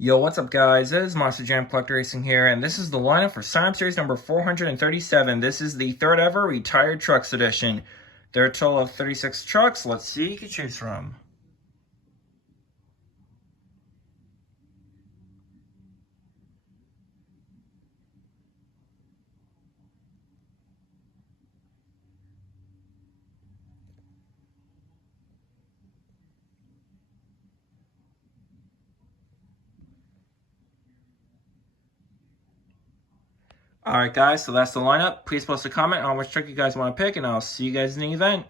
Yo, what's up guys? It is Monster Jam Collector Racing here, and this is the lineup for Sign-Up Series number 437. This is the third ever Retired Trucks Edition. There are a total of 36 trucks. Let's see who you can choose from. Alright guys, so that's the lineup. Please post a comment on which truck you guys want to pick, and I'll see you guys in the event.